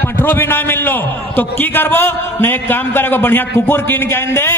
पटरो भी ना मिल लो तो की करबो न एक काम करेगो बढ़िया कुकुर कीन के आइन दे।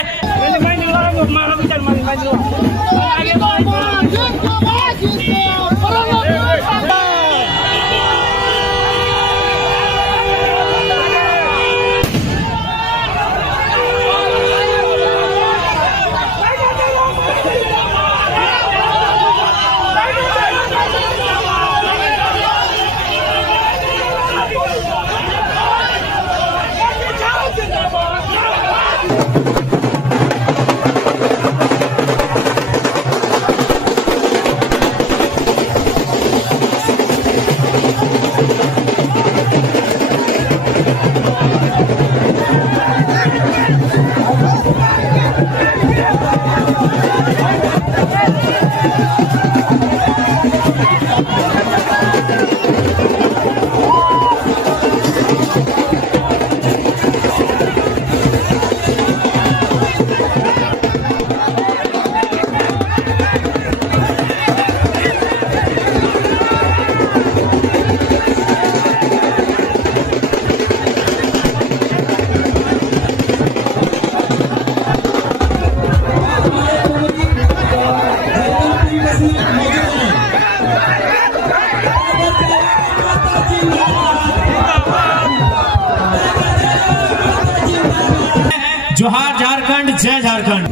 जोहार झारखंड, जय झारखंड।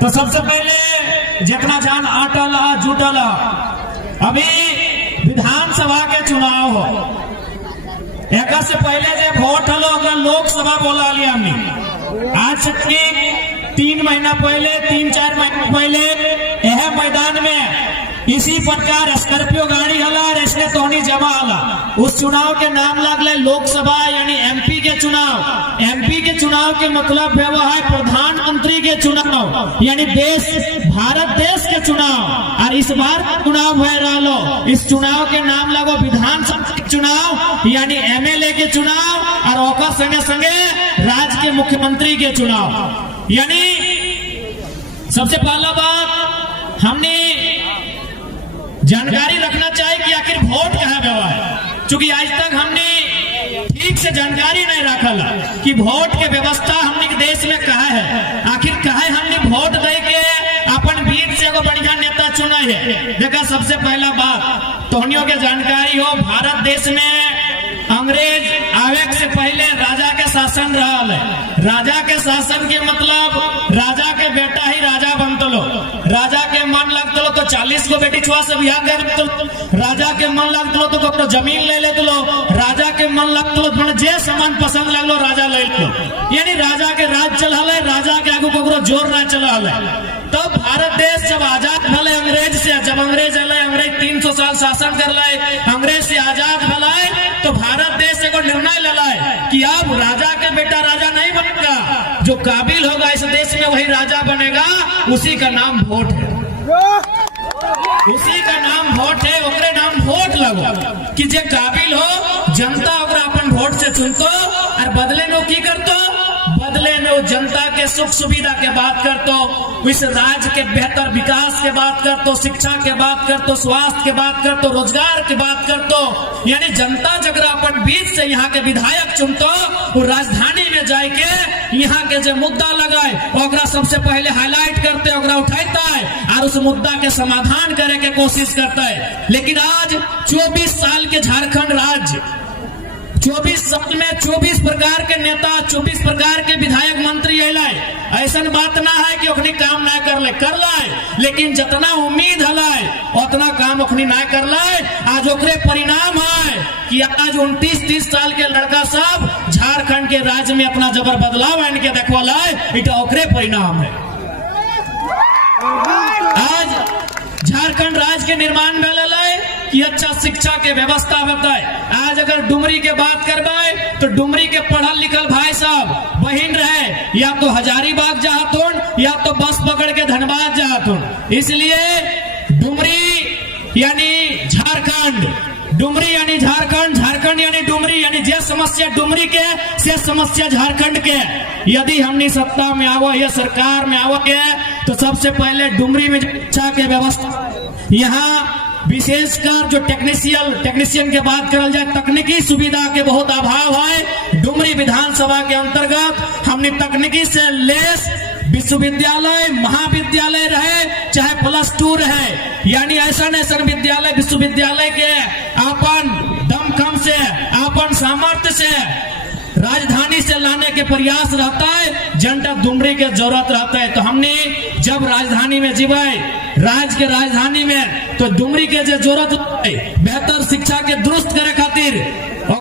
तो सबसे पहले जितना जान आटल जुटल, अभी विधानसभा के चुनाव हो, एक से पहले जो वोट हलो अगर लोकसभा बोला लिया हमने आज से 3 महीना पहले 3-4 महीना पहले यह मैदान में इसी प्रकार स्कॉर्पियो गाड़ी हला और इसने तोहनी जमा हला। उस चुनाव के नाम लगले लोकसभा यानी एमपी के चुनाव। एमपी के चुनाव के मतलब है वो है प्रधानमंत्री के चुनाव यानी देश भारत देश के चुनाव। और इस बार चुनाव हो रहा, इस चुनाव के नाम लगो विधानसभा के चुनाव यानी एमएलए के चुनाव और ओकर संगे संगे राज्य के मुख्यमंत्री के चुनाव। यानी सबसे पहला बात हमने जानकारी रखना चाहिए कि आखिर वोट कहाँ गवा है, क्योंकि आज तक हमने ठीक से जानकारी नहीं रखल कि वोट के व्यवस्था हमने देश में कहा है। आखिर कहा हमने वोट दे के अपन बीच से बढ़िया नेता चुना है। देखा सबसे पहला बात तोहनियों के जानकारी हो, भारत देश में अंग्रेज आवे से पहले राजा के शासन रहा है। राजा के शासन के मतलब राजा के बेटा ही राजा बनतो लो, राजा के मन लगतो लो तो 40 को बेटी छुआ से बियाह कर तो, राजा के मन लगतो लो तो ककरो जमीन ले ले लो, राजा के मन लगतो लो तो जे सामान पसंद लगलो राजा ले लो। यानी राजा के राज चल है, राजा के आगू ककरो जोर ना चल है। तो भारत देश जब आजाद भले अंग्रेज से, जब अंग्रेज आए अंग्रेज 300 साल शासन कर लाए, अंग्रेज से आजाद भलाए तो भारत देश को निर्णय लाए कि अब राजा के बेटा राजा नहीं बनेगा, जो काबिल होगा इस देश में वही राजा बनेगा। उसी का नाम वोट है, उसी का नाम वोट है, ओकरे नाम वोट लगो कि जे काबिल हो जनता ओकरा अपन वोट से चुनतो और बदले में की करतो, बदले में वो जनता के सुख सुविधा के बात करतो, इस राज्य के बेहतर विकास के बात करतो, शिक्षा के बात करतो, स्वास्थ्य के बात करतो, रोजगार के बात करतो। यानी जनता जगरा अपन बीच से यहाँ के विधायक चुनतो, वो राजधानी में जाके यहाँ के जो मुद्दा लगाए ओकरा सबसे पहले हाईलाइट करते, ओकरा उठाता है और उस मुद्दा के समाधान करे के कोशिश करता है। लेकिन आज 24 साल के झारखंड राज्य, 24 साल में 24 प्रकार के नेता, 24 प्रकार के विधायक मंत्री अलाए। ऐसा बात ना है कि ओखनी काम ना कर लाए, लेकिन जितना उम्मीद हलाए उतना काम ओखनी ना कर लाए। आज ओकरे परिणाम है कि आज 29-30 साल के लड़का सब झारखंड के राज्य में अपना जबर बदलाव आने के देखो लाए, इटा ओकरे परिणाम है। आज झारखंड राज्य के निर्माण में लाए कि अच्छा शिक्षा के व्यवस्था बताए। आज अगर डुमरी के बात करवाए तो डुमरी के पढ़ल लिखल भाई साहब बहन रहे या तो हजारीबाग जाहतुन या तो बस पकड़ के धनबाद जाहतुन। इसलिए डुमरी यानी झारखंड, डुमरी यानी झारखंड, झारखंड यानी डुमरी, यानी जे समस्या डुमरी के से समस्या झारखंड के। यदि हमने सत्ता में आवो या सरकार में आवो के तो सबसे पहले डुमरी में शिक्षा के व्यवस्था, यहाँ विशेषकर जो टेक्नीशियन के बात करल जाए, तकनीकी सुविधा के बहुत अभाव है। डुमरी विधानसभा के अंतर्गत हमने तकनीकी से लेस विश्वविद्यालय, महाविद्यालय रहे चाहे +2 रहे, यानी ऐसा विद्यालय विश्वविद्यालय के अपन दमखम से, अपन सामर्थ्य से राजधानी से लाने के प्रयास रहता है। जनता डुमरी के जरूरत रहता है। तो हमने जब राजधानी में जीवे, राज्य के राजधानी में, तो डुमरी के जो जरूरत है बेहतर शिक्षा के दुरुस्त करे खातिर